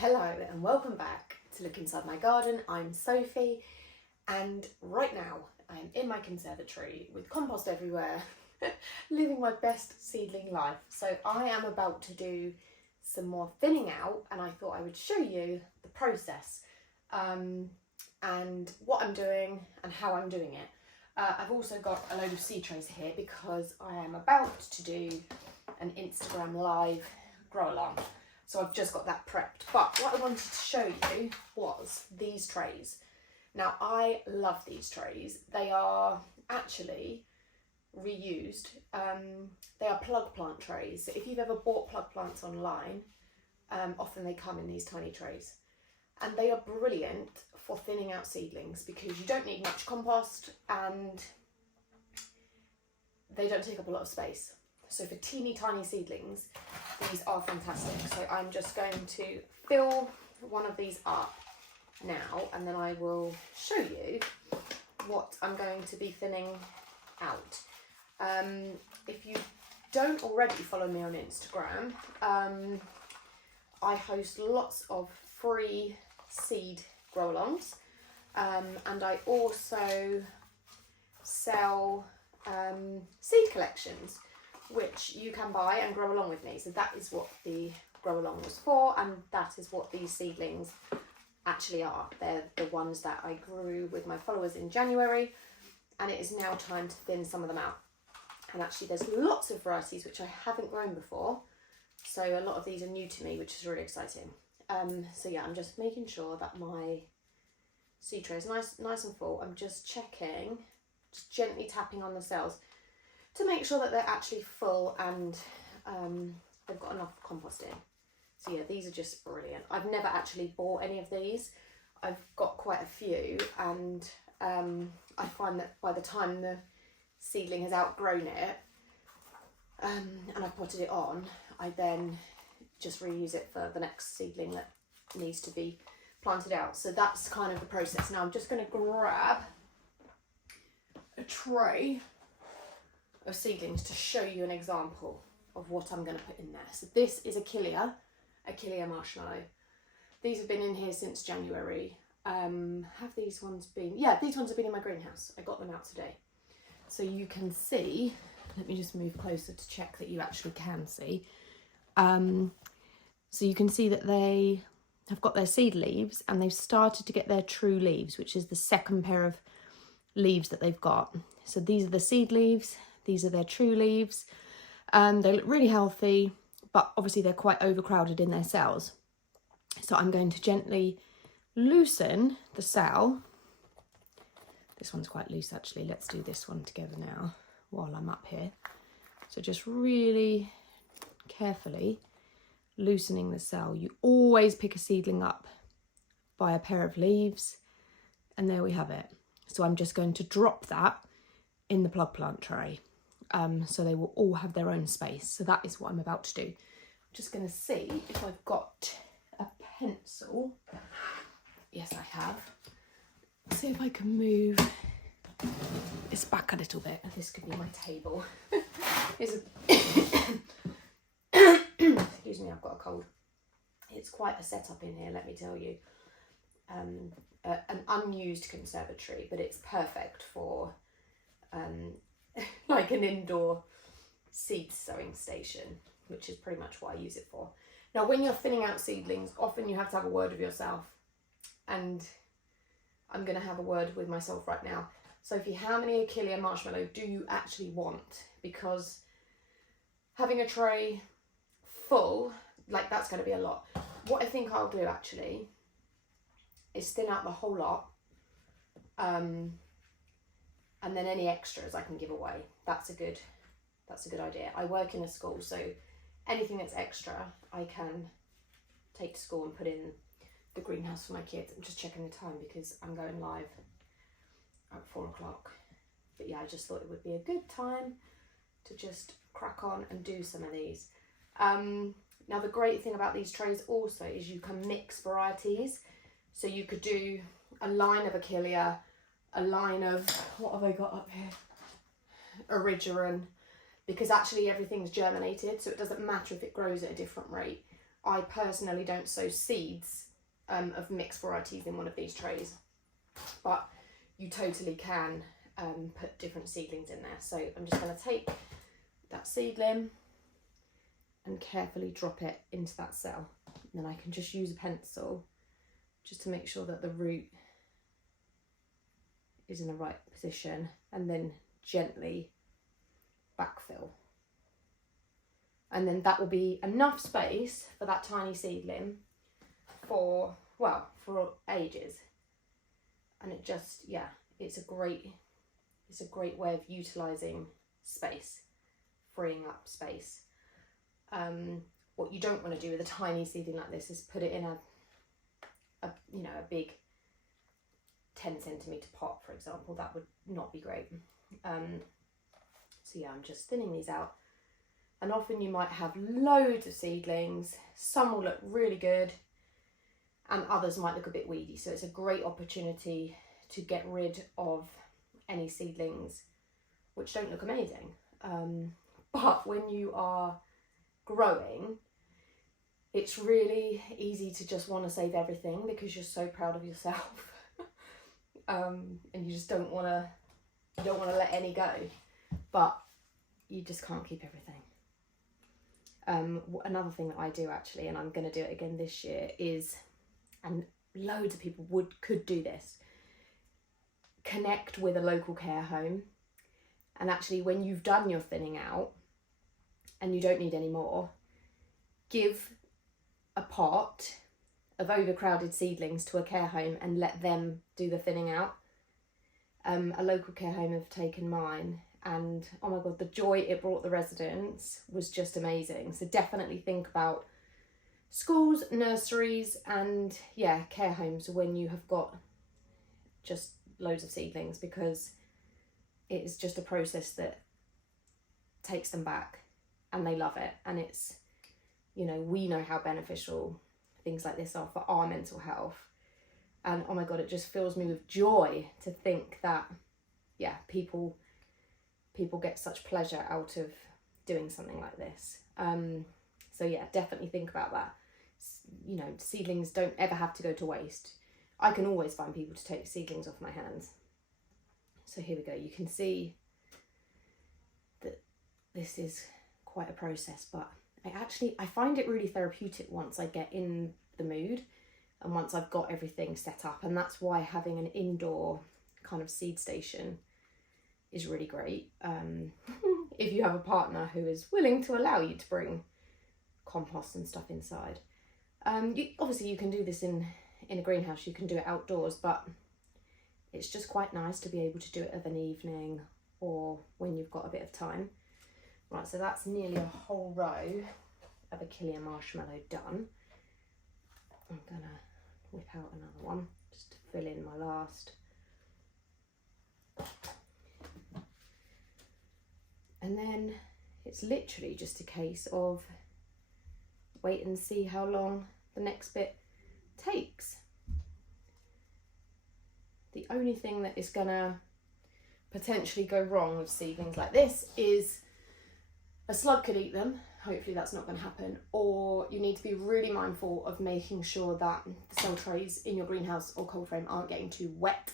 Hello and welcome back to Look Inside My Garden. I'm Sophie and right now I'm in my conservatory with compost everywhere, living my best seedling life. So I am about to do some more thinning out and I thought I would show you the process and what I'm doing and how I'm doing it. I've also got a load of seed trays here because I am about to do an Instagram live grow along. So I've just got that prepped. But what I wanted to show you was these trays. Now I love these trays. They are actually reused. They are plug plant trays. So if you've ever bought plug plants online, often they come in these tiny trays. And they are brilliant for thinning out seedlings because you don't need much compost and they don't take up a lot of space. So for teeny tiny seedlings, these are fantastic. So I'm just going to fill one of these up now and then I will show you what I'm going to be thinning out. If you don't already follow me on Instagram, I host lots of free seed grow alongs and I also sell seed collections which you can buy and grow along with me. So that is what the grow along was for and that is what these seedlings actually are. They're the ones that I grew with my followers in January and it is now time to thin some of them out. And actually there's lots of varieties which I haven't grown before, so a lot of these are new to me, which is really exciting. So yeah, I'm just making sure that my seed tray is nice and full. I'm just checking, just gently tapping on the cells to make sure that they're actually full and they've got enough compost in. So yeah, these are just brilliant. I've never actually bought any of these. I've got quite a few and I find that by the time the seedling has outgrown it and I've potted it on, I then just reuse it for the next seedling that needs to be planted out. So that's kind of the process. Now I'm just going to grab a tray of seedlings to show you an example of what I'm going to put in there. So this is Achillea marshmallow. These have been in here since January. Have these ones been? Yeah, these ones have been in my greenhouse. I got them out today. So you can see, let me just move closer to check that you actually can see. So you can see that they have got their seed leaves and they've started to get their true leaves, which is the second pair of leaves that they've got. So these are the seed leaves. These are their true leaves. They look really healthy, but obviously they're quite overcrowded in their cells. So I'm going to gently loosen the cell. This one's quite loose actually. Let's do this one together now while I'm up here. So just really carefully loosening the cell. You always pick a seedling up by a pair of leaves and there we have it. So I'm just going to drop that in the plug plant tray. So they will all have their own space. So that is what I'm about to do. I'm just going to see if I've got a pencil. Yes, I have. See if I can move this back a little bit. This could be my table. Excuse me, I've got a cold. It's quite a setup in here, let me tell you. An unused conservatory, but it's perfect for like an indoor seed sowing station, which is pretty much what I use it for. Now, when you're thinning out seedlings, often you have to have a word with yourself, and I'm going to have a word with myself right now. Sophie, how many Achillea marshmallow do you actually want? Because having a tray full, like that's going to be a lot. What I think I'll do actually is thin out the whole lot, and then any extras I can give away. That's a good idea. I work in a school, so anything that's extra I can take to school and put in the greenhouse for my kids. I'm just checking the time because I'm going live at 4 o'clock. But yeah, I just thought it would be a good time to just crack on and do some of these. Now the great thing about these trays also is you can mix varieties. So you could do a line of Achillea, a line of, what have I got up here? Erigeron, because actually everything's germinated, so it doesn't matter if it grows at a different rate. I personally don't sow seeds of mixed varieties in one of these trays, but you totally can put different seedlings in there. So I'm just going to take that seedling and carefully drop it into that cell. And then I can just use a pencil just to make sure that the root is in the right position, and then gently backfill. And then that will be enough space for that tiny seedling for, well, for ages. And it just, yeah, it's a great way of utilising space, freeing up space. What you don't want to do with a tiny seedling like this is put it in a big 10 centimetre pot, for example. That would not be great. So yeah, I'm just thinning these out. And often you might have loads of seedlings. Some will look really good and others might look a bit weedy. So it's a great opportunity to get rid of any seedlings which don't look amazing. But when you are growing, it's really easy to just want to save everything because you're so proud of yourself. And you just don't want to let any go, but you just can't keep everything. Another thing that I do actually, and I'm going to do it again this year, is, and loads of people could do this, connect with a local care home. And actually, when you've done your thinning out and you don't need any more, give a pot of overcrowded seedlings to a care home and let them do the thinning out. A local care home have taken mine, and oh my god, the joy it brought the residents was just amazing. So definitely think about schools, nurseries, and yeah, care homes when you have got just loads of seedlings, because it is just a process that takes them back and they love it. And it's, you know, we know how beneficial things like this are for our mental health. And oh my god, it just fills me with joy to think that, yeah, people get such pleasure out of doing something like this. So yeah, definitely think about that. You know, seedlings don't ever have to go to waste. I can always find people to take seedlings off my hands. So here we go. You can see that this is quite a process, but I find it really therapeutic once I get in the mood and once I've got everything set up. And that's why having an indoor kind of seed station is really great. If you have a partner who is willing to allow you to bring compost and stuff inside. Obviously you can do this in a greenhouse, you can do it outdoors, but it's just quite nice to be able to do it of an evening or when you've got a bit of time. Right, so that's nearly a whole row of Achillea marshmallow done. I'm gonna whip out another one just to fill in my last. And then it's literally just a case of wait and see how long the next bit takes. The only thing that is gonna potentially go wrong with seedlings like this is a slug could eat them. Hopefully that's not going to happen. Or you need to be really mindful of making sure that the cell trays in your greenhouse or cold frame aren't getting too wet,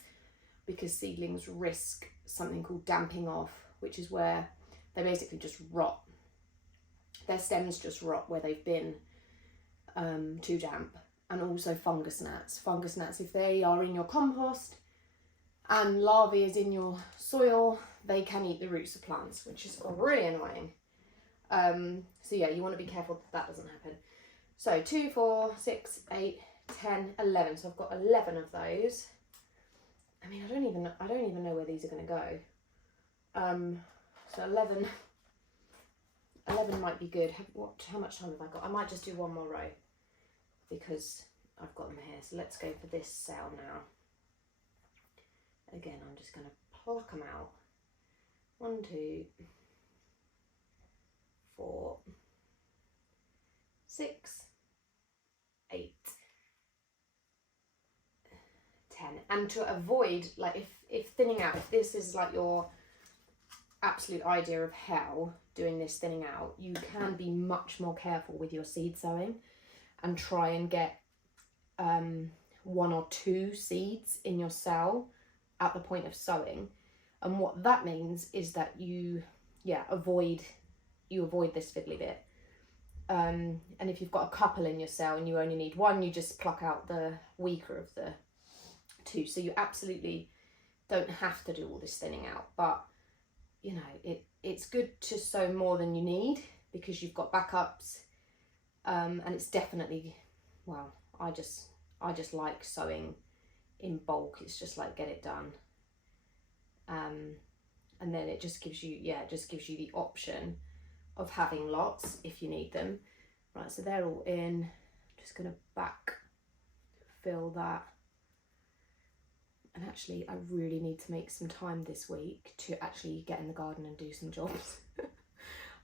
because seedlings risk something called damping off, which is where they basically just rot. Their stems just rot where they've been too damp. And also fungus gnats. Fungus gnats, if they are in your compost and larvae is in your soil, they can eat the roots of plants, which is really annoying. So yeah, you want to be careful that doesn't happen. So 2, 4, 6, 8, 10, 11. So I've got 11 of those. I mean, I don't even know where these are going to go. So 11 might be good. How much time have I got? I might just do one more row because I've got them here. So let's go for this cell now. Again, I'm just going to pluck them out. 1, 2, 4, 6, 8, 10. And to avoid, like, if thinning out, if this is like your absolute idea of hell, doing this thinning out, you can be much more careful with your seed sowing. and try and get 1 or 2 seeds in your cell at the point of sowing. And what that means is that you avoid this fiddly bit. And if you've got a couple in your cell and you only need 1, you just pluck out the weaker of the 2. So you absolutely don't have to do all this thinning out, but you know, it's good to sow more than you need because you've got backups. And it's definitely, well, I just like sowing in bulk. It's just like, get it done. And then it just gives you, the option of having lots if you need them. Right, so they're all in. I'm just gonna backfill that. And actually, I really need to make some time this week to actually get in the garden and do some jobs.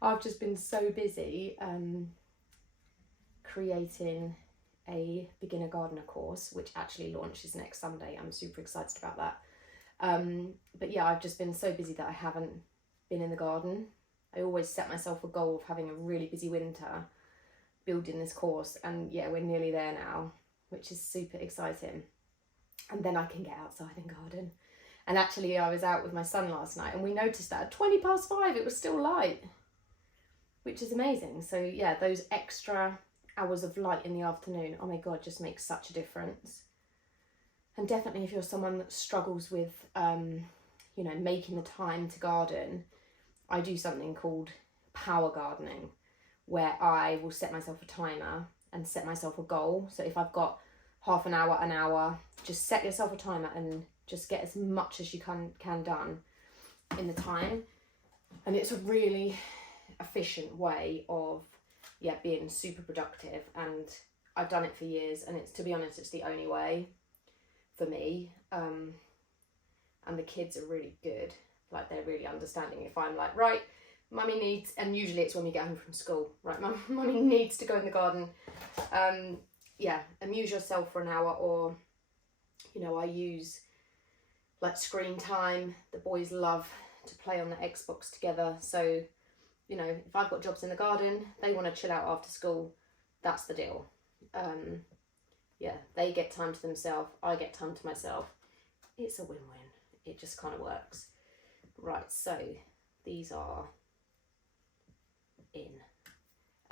I've just been so busy creating a beginner gardener course, which actually launches next Sunday. I'm super excited about that. But yeah, I've just been so busy that I haven't been in the garden. I always set myself a goal of having a really busy winter building this course, and yeah, we're nearly there now, which is super exciting. And then I can get outside and garden. And actually, I was out with my son last night and we noticed that at 5:20 it was still light, which is amazing. So yeah, those extra hours of light in the afternoon, oh my God, just makes such a difference. And definitely if you're someone that struggles with, you know, making the time to garden, I do something called power gardening, where I will set myself a timer and set myself a goal. So if I've got half an hour, just set yourself a timer and just get as much as you can done in the time. And it's a really efficient way of being super productive, and I've done it for years, and it's, to be honest, it's the only way for me. And the kids are really good, like they're really understanding. If I'm like, right, mummy needs, and usually it's when we get home from school, right, mummy needs to go in the garden, amuse yourself for an hour. Or, you know, I use like screen time. The boys love to play on the Xbox together, so you know, if I've got jobs in the garden, they want to chill out after school, that's the deal. They get time to themselves, I get time to myself. It's a win-win. It just kind of works. Right, so these are in.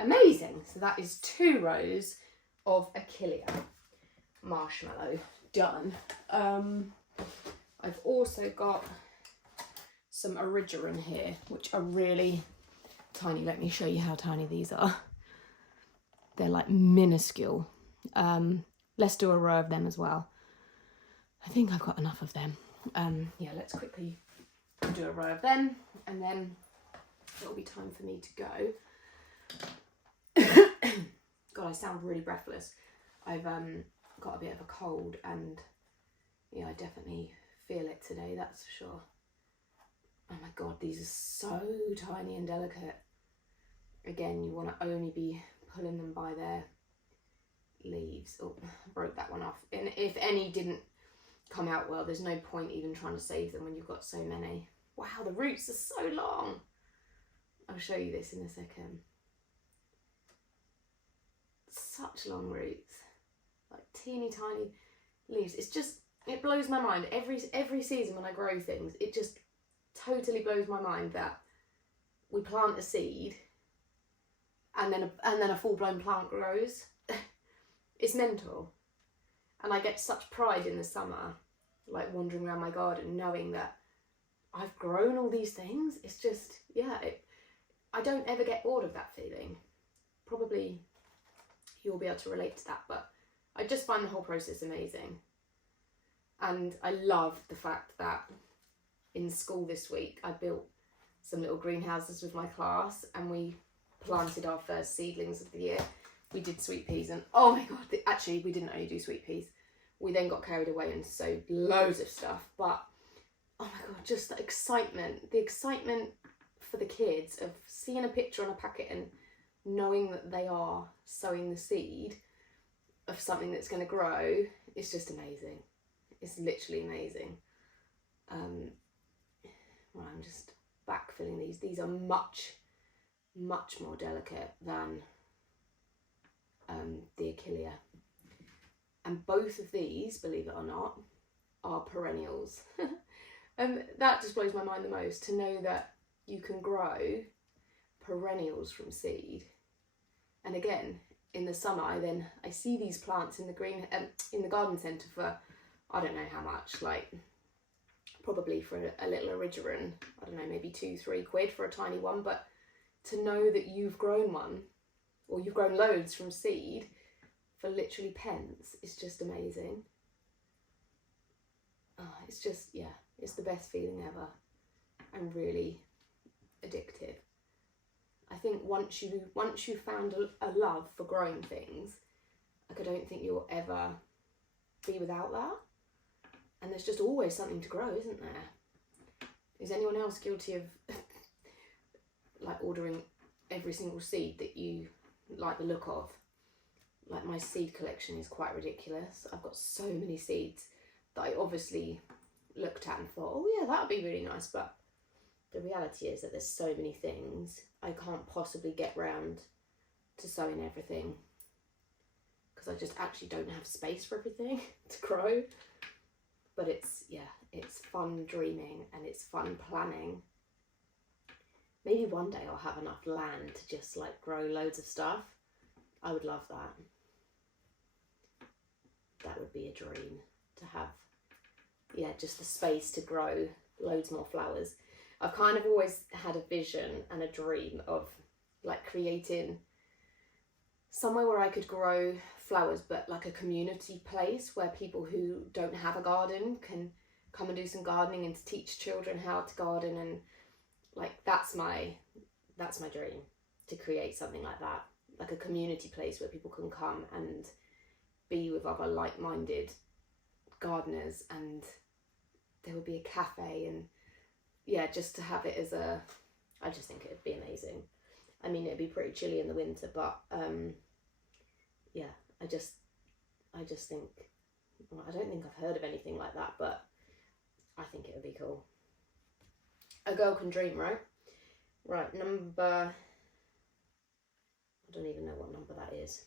Amazing. So that is 2 rows of Achillea marshmallow done. I've also got some Erigeron here, which are really tiny. Let me show you how tiny these are. They're like minuscule. Let's do a row of them as well. I think I've got enough of them. Let's quickly do a row of them, and then it'll be time for me to go. God, I sound really breathless. I've got a bit of a cold, and yeah, I definitely feel it today, that's for sure. Oh my God, these are so tiny and delicate. Again, you want to only be pulling them by their leaves. Oh, I broke that one off. And if any didn't come out well, there's no point even trying to save them when you've got so many. Wow, the roots are so long. I'll show you this in a second. Such long roots, like teeny tiny leaves. It's just, it blows my mind. Every season when I grow things, it just totally blows my mind that we plant a seed and then a full-blown plant grows. It's mental. And I get such pride in the summer, like wandering around my garden, knowing that I've grown all these things. It's just, I don't ever get bored of that feeling. Probably you'll be able to relate to that, but I just find the whole process amazing. And I love the fact that in school this week, I built some little greenhouses with my class, and we planted our first seedlings of the year. We did sweet peas, and oh my God, actually we didn't only do sweet peas. We then got carried away and sowed loads of stuff, but oh my God, just the excitement for the kids of seeing a picture on a packet and knowing that they are sowing the seed of something that's going to grow. It's just amazing. It's literally amazing. Well, I'm just backfilling these. These are much more delicate than the Achillea. And both of these, believe it or not, are perennials. And that just blows my mind the most, to know that you can grow perennials from seed. And again, in the summer, I see these plants in the garden centre for, I don't know how much, like probably for a little Erigeron, I don't know, maybe £2-3 for a tiny one. But to know that you've grown one, or you've grown loads from seed for literally pence, is just amazing. It's just, yeah, it's the best feeling ever, and really addictive. I think once you found a love for growing things, like, I don't think you'll ever be without that. And there's just always something to grow, isn't there? Is anyone else guilty of like ordering every single seed that you like the look of? Like, my seed collection is quite ridiculous. I've got so many seeds that I obviously looked at and thought, oh yeah, that would be really nice. But the reality is that there's so many things I can't possibly get round to sowing everything, because I just actually don't have space for everything to grow. But it's, yeah, it's fun dreaming and it's fun planning. Maybe one day I'll have enough land to just like grow loads of stuff. I would love that. That would be a dream, to have, yeah, just the space to grow loads more flowers. I've kind of always had a vision and a dream of like creating somewhere where I could grow flowers, but like a community place where people who don't have a garden can come and do some gardening, and to teach children how to garden. And like, that's my dream, to create something like that, like a community place where people can come and be with other like-minded gardeners, and there would be a cafe, and yeah, just to have it as a, I just think it'd be amazing. I mean, it'd be pretty chilly in the winter, but yeah, I just think, well, I don't think I've heard of anything like that, but I think it would be cool. A girl can dream, right? Right, number, I don't even know what number that is,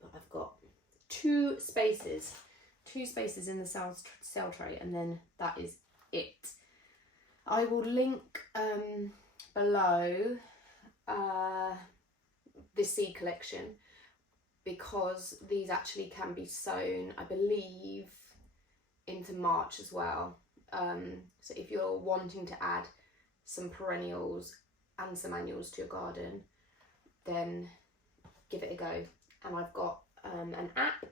but I've got two spaces in the cell tray, and then that is it. I will link below this seed collection, because these actually can be sown, I believe, into March as well. So if you're wanting to add some perennials and some annuals to your garden, then give it a go. And I've got an app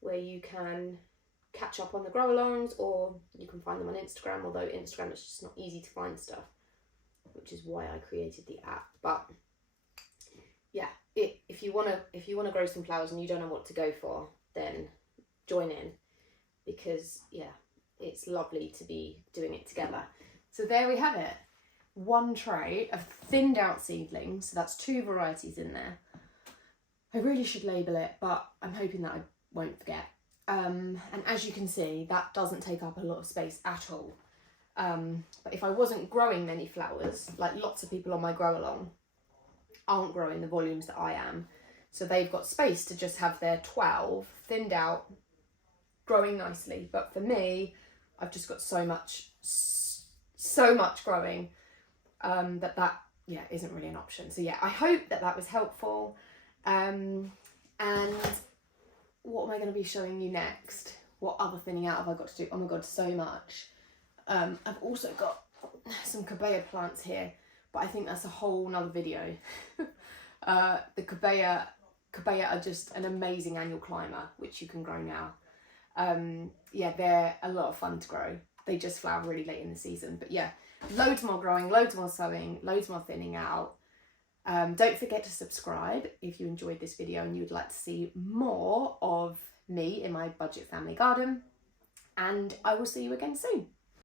where you can catch up on the grow alongs, or you can find them on Instagram, although Instagram is just not easy to find stuff, which is why I created the app. But yeah, if you want to grow some flowers and you don't know what to go for, then join in, because yeah, it's lovely to be doing it together. So there we have it, one tray of thinned out seedlings. So that's two varieties in there. I really should label it, but I'm hoping that I won't forget. And as you can see, that doesn't take up a lot of space at all. But if I wasn't growing many flowers, like lots of people on my grow along aren't growing the volumes that I am, so they've got space to just have their 12 thinned out, growing nicely. But for me, I've just got so much growing that yeah, isn't really an option. So yeah, I hope that was helpful. And what am I going to be showing you next? What other thinning out have I got to do? Oh my god, so much. I've also got some cabea plants here, but I think that's a whole nother video. The cabea are just an amazing annual climber, which you can grow now. Yeah, they're a lot of fun to grow. They just flower really late in the season. But yeah, loads more growing, loads more sowing, loads more thinning out. Don't forget to subscribe if you enjoyed this video and you would like to see more of me in my budget family garden. And I will see you again soon.